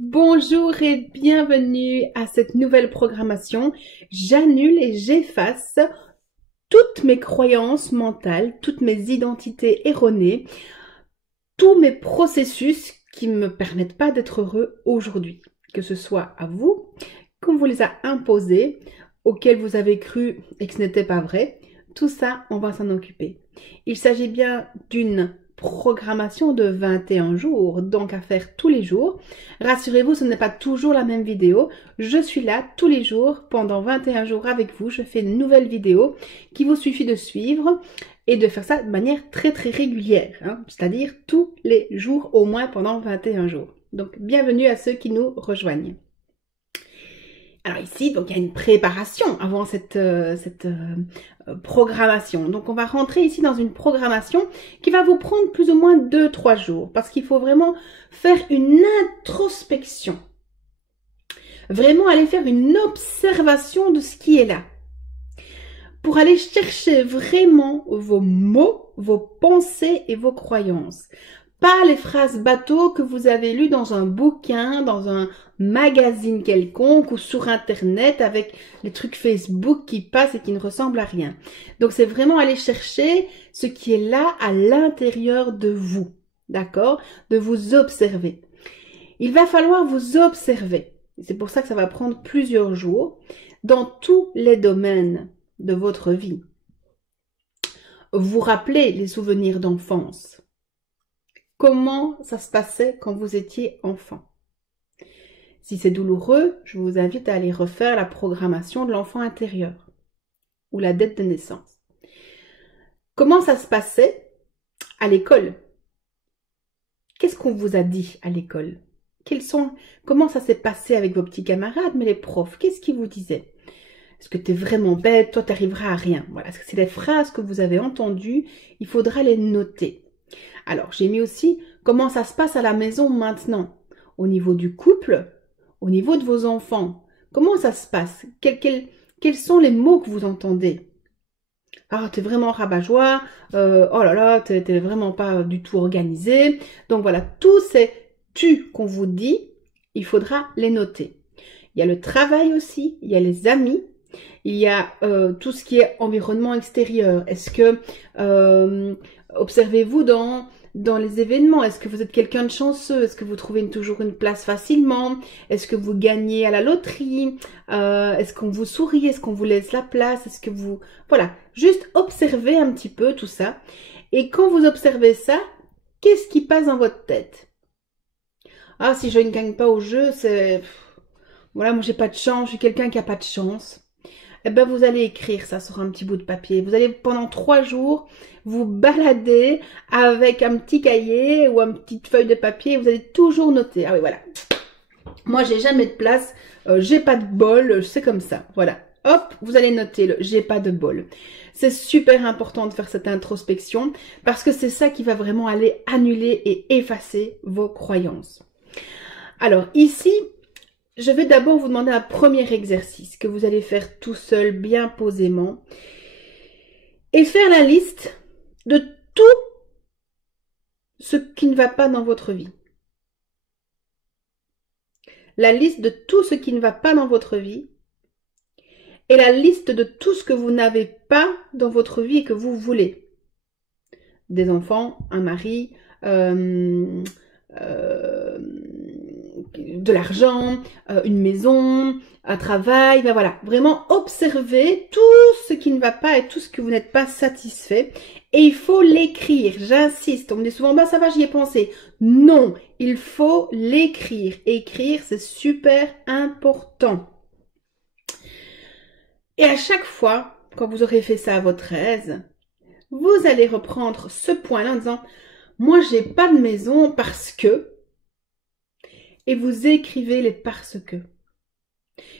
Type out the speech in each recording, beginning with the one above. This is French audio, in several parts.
Bonjour et bienvenue à cette nouvelle programmation. J'annule et j'efface toutes mes croyances mentales, toutes mes identités erronées, tous mes processus qui ne me permettent pas d'être heureux aujourd'hui. Que ce soit à vous, qu'on vous les a imposés, auxquels vous avez cru et que ce n'était pas vrai, tout ça, on va s'en occuper. Il s'agit bien d'une programmation de 21 jours, donc à faire tous les jours. Rassurez-vous, ce n'est pas toujours la même vidéo. Je suis là tous les jours pendant 21 jours avec vous. Je fais une nouvelle vidéo qui vous suffit de suivre et de faire ça de manière très régulière, hein, c'est-à-dire tous les jours au moins pendant 21 jours. Donc bienvenue à ceux qui nous rejoignent. Alors ici, donc il y a une préparation avant cette programmation. Donc on va rentrer ici dans une programmation qui va vous prendre plus ou moins 2-3 jours parce qu'il faut vraiment faire une introspection. Vraiment aller faire une observation de ce qui est là. Pour aller chercher vraiment vos mots, vos pensées et vos croyances. Pas les phrases bateaux que vous avez lues dans un bouquin, dans un magazine quelconque ou sur internet avec les trucs Facebook qui passent et qui ne ressemblent à rien. Donc c'est vraiment aller chercher ce qui est là à l'intérieur de vous, d'accord? De vous observer. Il va falloir vous observer. C'est pour ça que ça va prendre plusieurs jours dans tous les domaines de votre vie. Vous rappelez les souvenirs d'enfance. Comment ça se passait quand vous étiez enfant? Si c'est douloureux, je vous invite à aller refaire la programmation de l'enfant intérieur ou la dette de naissance. Comment ça se passait à l'école? Qu'est-ce qu'on vous a dit à l'école? Comment ça s'est passé avec vos petits camarades, mais les profs, qu'est-ce qu'ils vous disaient? Est-ce que tu es vraiment bête? Toi, tu n'arriveras à rien. Voilà, c'est les phrases que vous avez entendues. Il faudra les noter. Alors, j'ai mis aussi comment ça se passe à la maison maintenant. Au niveau du couple, au niveau de vos enfants. Comment ça se passe? Quels sont les mots que vous entendez? Ah, t'es vraiment rabat-joie. Oh là là, t'es vraiment pas du tout organisé. Donc voilà, tous ces tu qu'on vous dit, il faudra les noter. Il y a le travail aussi, il y a les amis. Il y a tout ce qui est environnement extérieur. Est-ce que observez-vous dans les événements? Est-ce que vous êtes quelqu'un de chanceux? Est-ce que vous trouvez toujours une place facilement? Est-ce que vous gagnez à la loterie? Est-ce qu'on vous sourit? Est-ce qu'on vous laisse la place? Est-ce que vous... Voilà, juste observez un petit peu tout ça. Et quand vous observez ça, qu'est-ce qui passe dans votre tête? Ah, si je ne gagne pas au jeu, c'est... Voilà, moi j'ai pas de chance, je suis quelqu'un qui a pas de chance. Eh ben, vous allez écrire ça sur un petit bout de papier. Vous allez pendant 3 jours vous balader avec un petit cahier ou une petite feuille de papier. Vous allez toujours noter. Ah oui, voilà. Moi, j'ai jamais de place. J'ai pas de bol. C'est comme ça. Voilà. Hop, vous allez noter le j'ai pas de bol. C'est super important de faire cette introspection parce que c'est ça qui va vraiment aller annuler et effacer vos croyances. Alors ici, je vais d'abord vous demander un premier exercice que vous allez faire tout seul, bien posément. Et faire la liste de tout ce qui ne va pas dans votre vie. La liste de tout ce qui ne va pas dans votre vie. Et la liste de tout ce que vous n'avez pas dans votre vie et que vous voulez. Des enfants, un mari, de l'argent, une maison, un travail, ben voilà, vraiment observez tout ce qui ne va pas et tout ce que vous n'êtes pas satisfait et il faut l'écrire, j'insiste, on me dit souvent bah ça va j'y ai pensé, non, il faut l'écrire, écrire c'est super important et à chaque fois quand vous aurez fait ça à votre aise, vous allez reprendre ce point-là en disant moi j'ai pas de maison parce que et vous écrivez les parce que.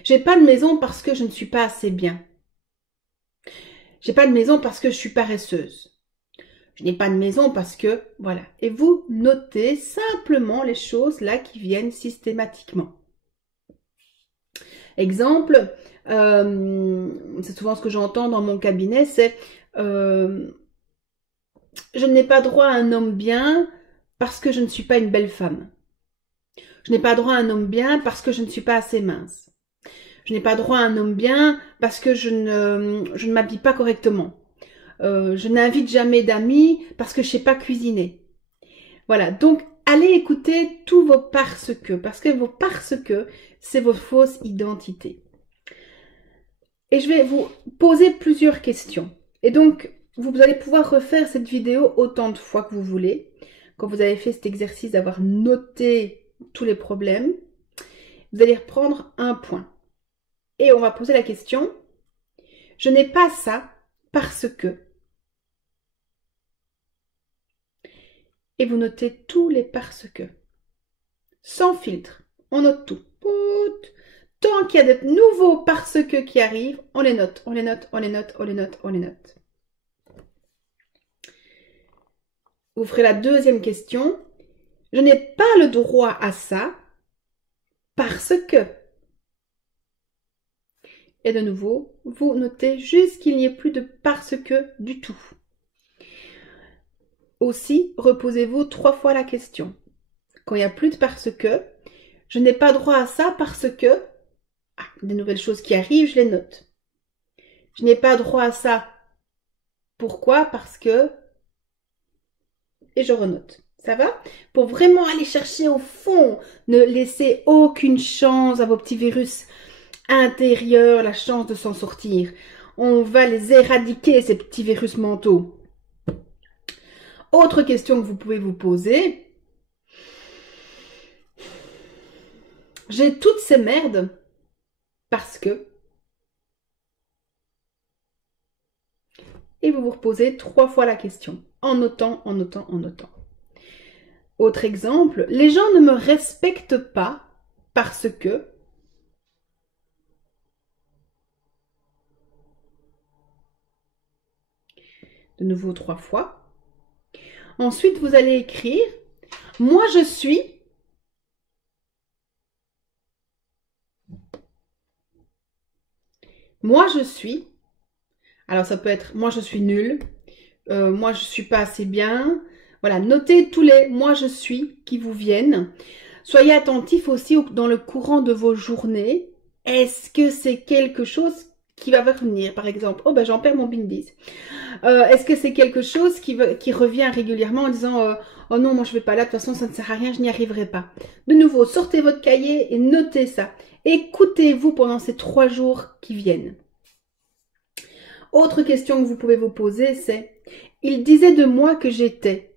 J'ai pas de maison parce que je ne suis pas assez bien. J'ai pas de maison parce que je suis paresseuse. Je n'ai pas de maison parce que, voilà. Et vous notez simplement les choses là qui viennent systématiquement. Exemple, c'est souvent ce que j'entends dans mon cabinet, c'est je n'ai pas droit à un homme bien parce que je ne suis pas une belle femme. Je n'ai pas droit à un homme bien parce que je ne suis pas assez mince. Je n'ai pas droit à un homme bien parce que je ne m'habille pas correctement. Je n'invite jamais d'amis parce que je sais pas cuisiner. Voilà, donc allez écouter tous vos parce que vos parce que, c'est vos fausses identités. Et je vais vous poser plusieurs questions. Et donc, vous allez pouvoir refaire cette vidéo autant de fois que vous voulez. Quand vous avez fait cet exercice d'avoir noté tous les problèmes, vous allez reprendre un point. Et on va poser la question, je n'ai pas ça parce que. Et vous notez tous les parce que. Sans filtre, on note tout. Tant qu'il y a de nouveaux parce que qui arrivent, on les note, on les note, on les note, on les note, on les note. Vous ferez la deuxième question. Je n'ai pas le droit à ça parce que. Et de nouveau, vous notez juste qu'il n'y ait plus de parce que du tout. Aussi, reposez-vous 3 fois la question. Quand il n'y a plus de parce que, je n'ai pas droit à ça parce que, des nouvelles choses qui arrivent, je les note. Je n'ai pas droit à ça. Pourquoi? Parce que, et je renote. Ça va? Pour vraiment aller chercher au fond, ne laissez aucune chance à vos petits virus intérieurs, la chance de s'en sortir. On va les éradiquer, ces petits virus mentaux. Autre question que vous pouvez vous poser. J'ai toutes ces merdes parce que. Et vous vous reposez 3 fois la question, en notant, en notant, en notant. Autre exemple, les gens ne me respectent pas parce que. De nouveau 3 fois. Ensuite, vous allez écrire, moi je suis. Moi je suis. Alors ça peut être, moi je suis nul. Moi je suis pas assez bien. Voilà, notez tous les moi je suis qui vous viennent. Soyez attentifs aussi dans le courant de vos journées. Est-ce que c'est quelque chose qui va revenir? Par exemple, oh ben j'en perds mon bindis. Est-ce que c'est quelque chose qui revient régulièrement en disant oh non, moi je vais pas là, de toute façon ça ne sert à rien, je n'y arriverai pas. De nouveau, sortez votre cahier et notez ça. Écoutez-vous pendant ces 3 jours qui viennent. Autre question que vous pouvez vous poser, c'est il disait de moi que j'étais.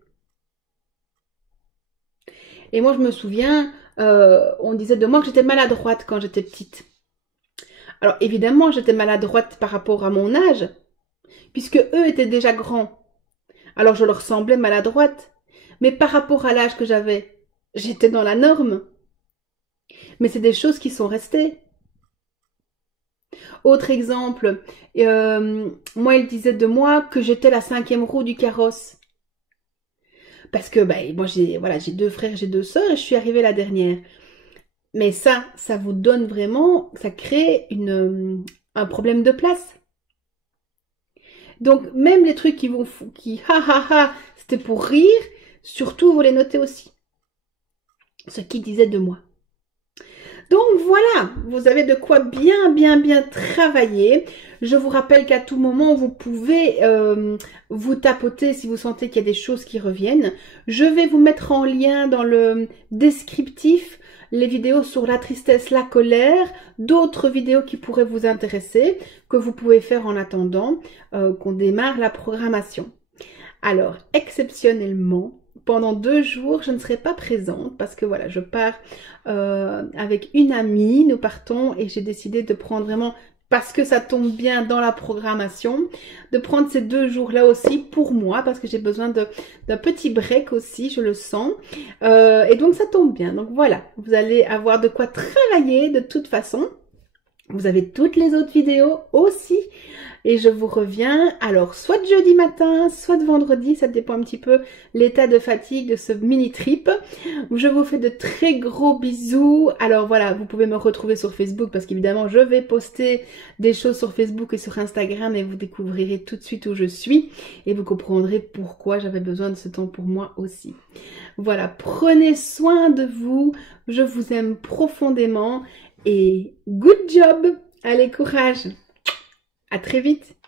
Et moi je me souviens, on disait de moi que j'étais maladroite quand j'étais petite. Alors évidemment j'étais maladroite par rapport à mon âge, puisque eux étaient déjà grands. Alors je leur semblais maladroite. Mais par rapport à l'âge que j'avais, j'étais dans la norme. Mais c'est des choses qui sont restées. Autre exemple, moi il disait de moi que j'étais la 5e roue du carrosse. Parce que moi j'ai 2 frères, j'ai 2 sœurs et je suis arrivée la dernière. Mais ça vous donne vraiment, ça crée un problème de place. Donc même les trucs qui c'était pour rire, surtout vous les notez aussi. Ce qu'ils disaient de moi. Donc voilà, vous avez de quoi bien travailler. Je vous rappelle qu'à tout moment, vous pouvez vous tapoter si vous sentez qu'il y a des choses qui reviennent. Je vais vous mettre en lien dans le descriptif les vidéos sur la tristesse, la colère, d'autres vidéos qui pourraient vous intéresser, que vous pouvez faire en attendant qu'on démarre la programmation. Alors, exceptionnellement, pendant 2 jours, je ne serai pas présente parce que voilà, je pars avec une amie, nous partons et j'ai décidé de prendre vraiment, parce que ça tombe bien dans la programmation, de prendre ces 2 jours-là aussi pour moi parce que j'ai besoin d'un petit break aussi, je le sens. Et donc ça tombe bien. Donc voilà, vous allez avoir de quoi travailler de toute façon. Vous avez toutes les autres vidéos aussi. Et je vous reviens, alors soit jeudi matin, soit vendredi, ça dépend un petit peu l'état de fatigue de ce mini trip. Je vous fais de très gros bisous. Alors voilà, vous pouvez me retrouver sur Facebook parce qu'évidemment je vais poster des choses sur Facebook et sur Instagram et vous découvrirez tout de suite où je suis. Et vous comprendrez pourquoi j'avais besoin de ce temps pour moi aussi. Voilà, prenez soin de vous, je vous aime profondément et good job! Allez, courage! À très vite!